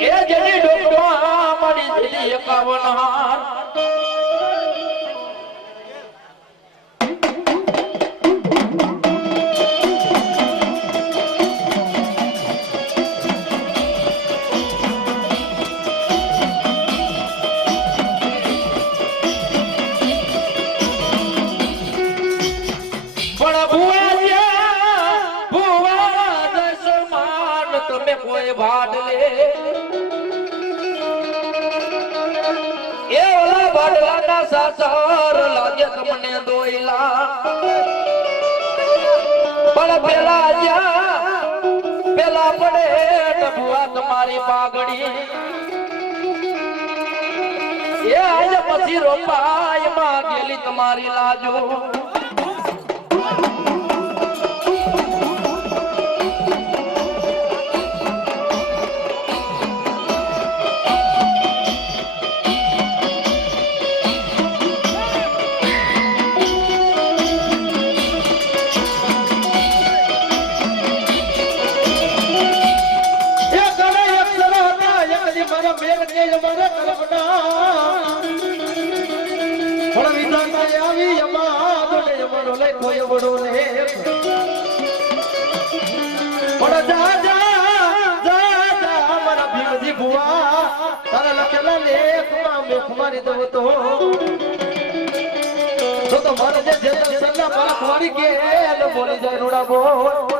એ જેની ડોકમાં મારી દીધી 51 હાર કોઈ ભાડલે એ ઓલા ભાડલાના સાસર લાગે તમને દોઈલા પણ પેલા પડે ડબુઆ તમારી પાઘડી એ આજ પછી રોપાય માં ગેલી તમારી લાજો બોલી જાય રૂડા બોલ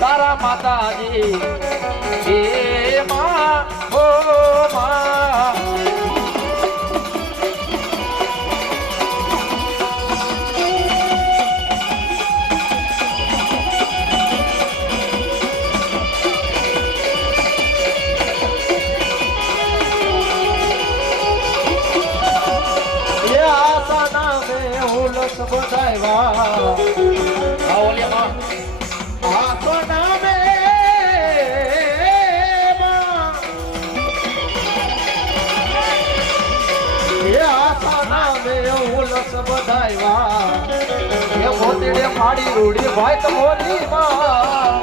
તારા માતાજી હે માં ઓ માં એ આસના મે હુલસ બધાયવા આઓલિયા બધાયવા એ મોતીડે માડી રૂડી ભાઈ તમારી માં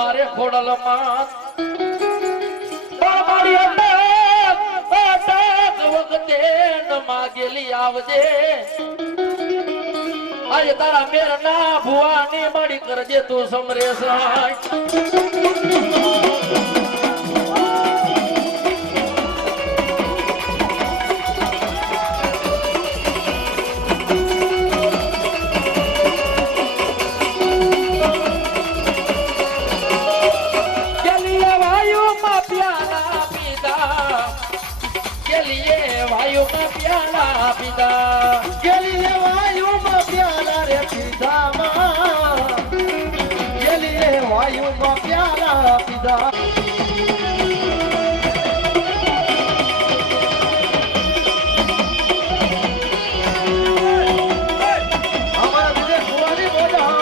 મારે ખોડલ માં મારી અટક વખતે ન માગેલી આવજે આજે તારા મેર ના ભુવાની મળી કરજે તું સમરેશ વાયુમાં પ્યાલા પીધા ગેલી રે વાયુમાં પ્યાલા રે પીધામાં ગેલી રે વાયુમાં પ્યાલા પીધા અમારા વિજય કુંવરી મોઢા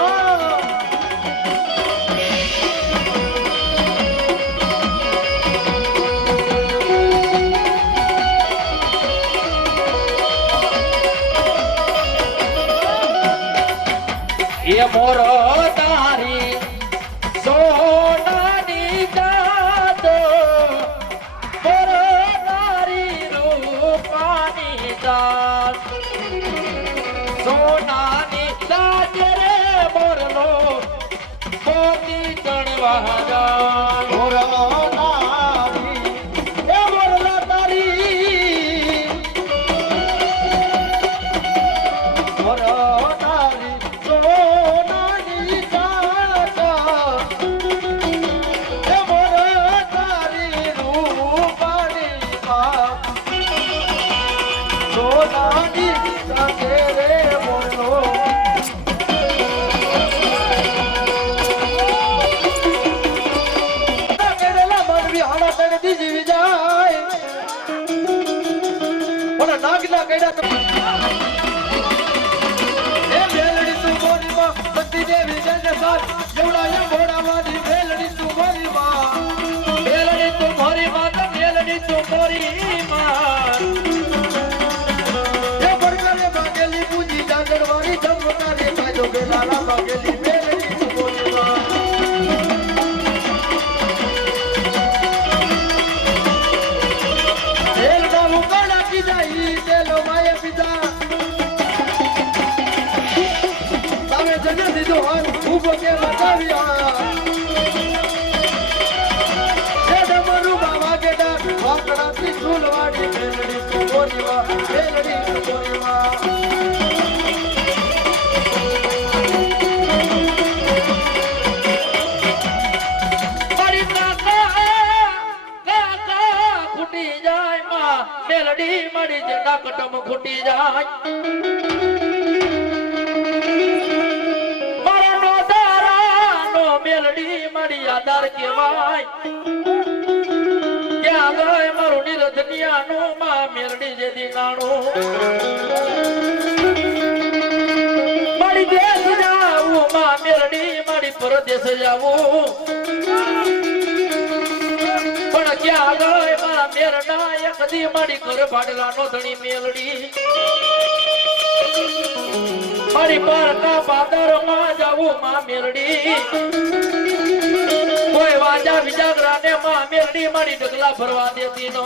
એ મોર તારી સોનાની જાત મોર તારી રૂપાની જાત સોનાની જાત રે મોરનો મોતી ચણવા જા મોરા તારી એ મોરલા તારી મોરા તારી સોનાની જાત એ મોરા તારી રૂપાની જાત સોનાની જાત રે મોરનો નાગલા કઈડા તો એ મેલડી તું મોરી માં બત્તી દેવી જંજે સાથ જેવડા એ ઘોડાવાળી મેલડી તું મોરી માં મેલડી તું મોરી માં મેલડી તું મોરી માં એ બડકારે ભાગેલી પૂજી જાગરવાળી ધમકારે કાજો બેલાલા ભાગેલી મેલડી તું મોરી માં એલડા મુકાડા પીધા ઈ તેલો માય પીધા તમે જને દીધો હાથ ઉભો કે બતાવ્યા એ ડમરુ બાવા કેડા વાકડા થી ઝૂલવાડી મેલડી તું મોરીવા મેલડી તું મોરીવા મારી કાકા ખૂટી જાય માં મેલડી મળી જે નાકટમ ખૂટી જાય મારા નો દારા નો મેલડી મળી આધાર કેવાય ક્યાં ગય મારું નિરધનિયા નું માં મેલડી જે દીનાણું મારી દેશ જાવું માં મેલડી મારી પરદેશ જાવું પણ ક્યાં ગય માં મેરડા એક દી મારી ઘર ભાડલા નો ધણી મેલડી મારી પારકા પાદર માં જાવું માં મેલડી કોઈ વાજા વિજાગરા ને માં મેલડી મારી ડગલા ભરવા દેતી નો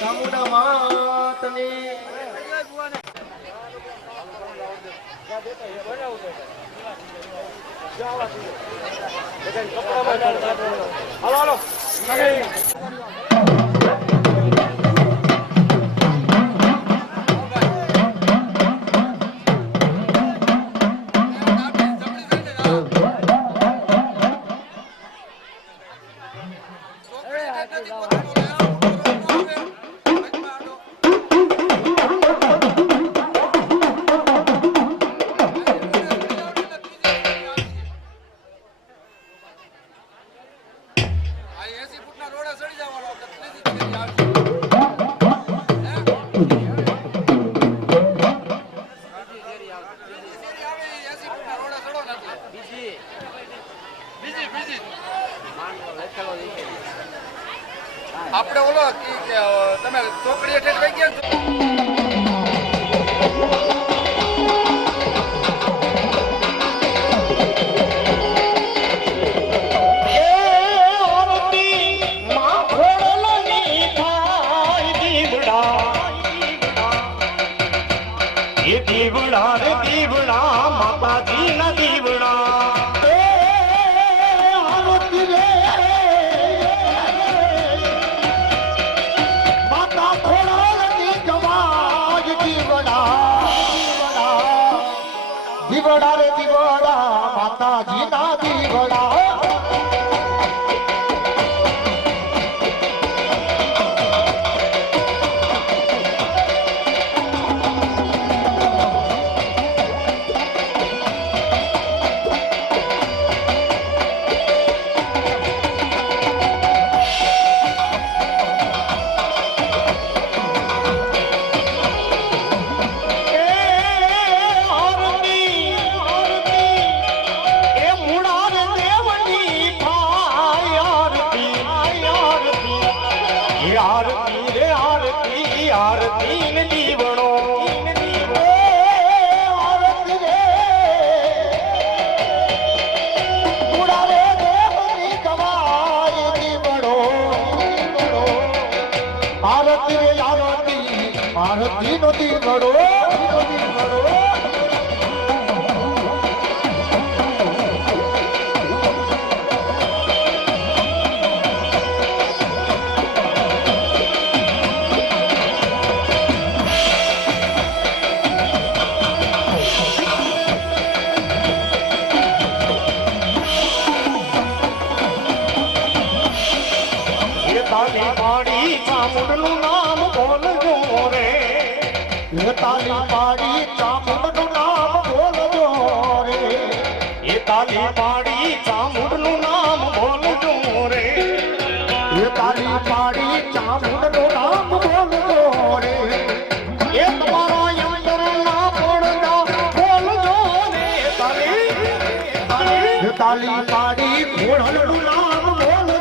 સામુના માતની હાલો આપણે ઓલો તમે ચોકડી ઠેઠ વહી ગયા દીવડા રે દીવડા માતાજી ના દીવડા આરતી રે દીવડા રે દીવડા માતાજીના દીવડા આરતી ને દીવણો આરતી રે ઉડારે દેવની કવાય દીવણો આરતી રે આરતી નો દીવણો તાલી પાડી ચામુંડનું નામ બોલજો રે તાલી પાડી ચામુંડનું નામ બોલજો રે એ તાલી પાડી ચામુંડનું નામ બોલજો રે એ તાલી પાડી ચામુંડનું નામ બોલજો રે એ તમારો યંત્ર ના પડદા બોલજો રે તાલી પાડી ઘોડનું નામ બોલજો